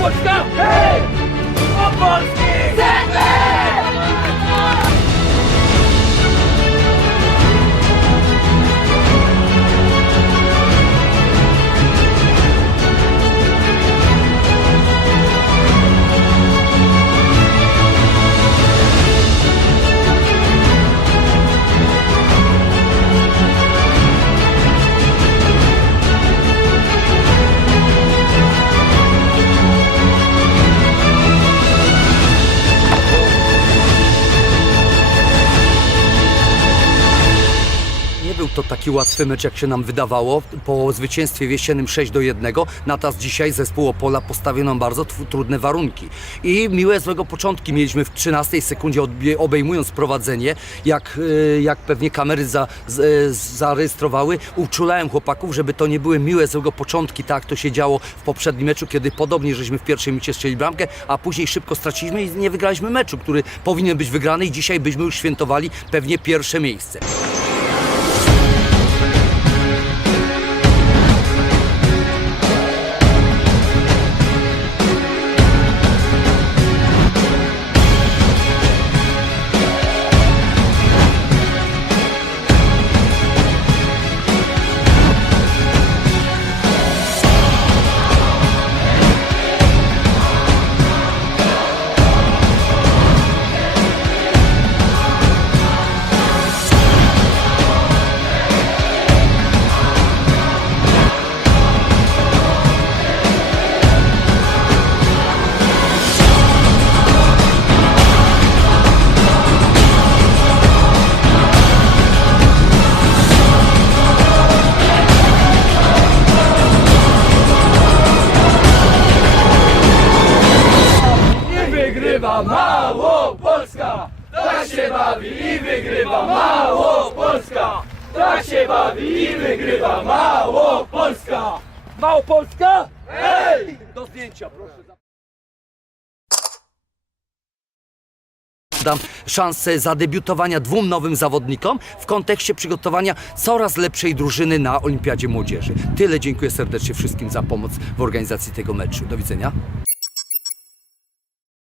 What's up? Hey! Up on to taki łatwy mecz, jak się nam wydawało, po zwycięstwie jesiennym 6 do 1. Natomiast dzisiaj zespół Opola postawił nam bardzo trudne warunki. I miłe złego początki mieliśmy w 13 sekundzie, obejmując prowadzenie, jak, y, jak pewnie kamery za, z, y, zarejestrowały. Uczulałem chłopaków, żeby to nie były miłe złego początki, tak to się działo w poprzednim meczu, kiedy podobnie żeśmy w pierwszej minucie strzeli bramkę, a później szybko straciliśmy i nie wygraliśmy meczu, który powinien być wygrany i dzisiaj byśmy już świętowali pewnie pierwsze miejsce. Mało Polska! Tak się bawi i wygrywa mało Polska! Tak się bawi i wygrywa mało Polska! Mało Polska? Hej! Do zdjęcia proszę. dam szansę zadebiutowania dwóm nowym zawodnikom w kontekście przygotowania coraz lepszej drużyny na Olimpiadzie Młodzieży. Tyle dziękuję serdecznie wszystkim za pomoc w organizacji tego meczu. Do widzenia.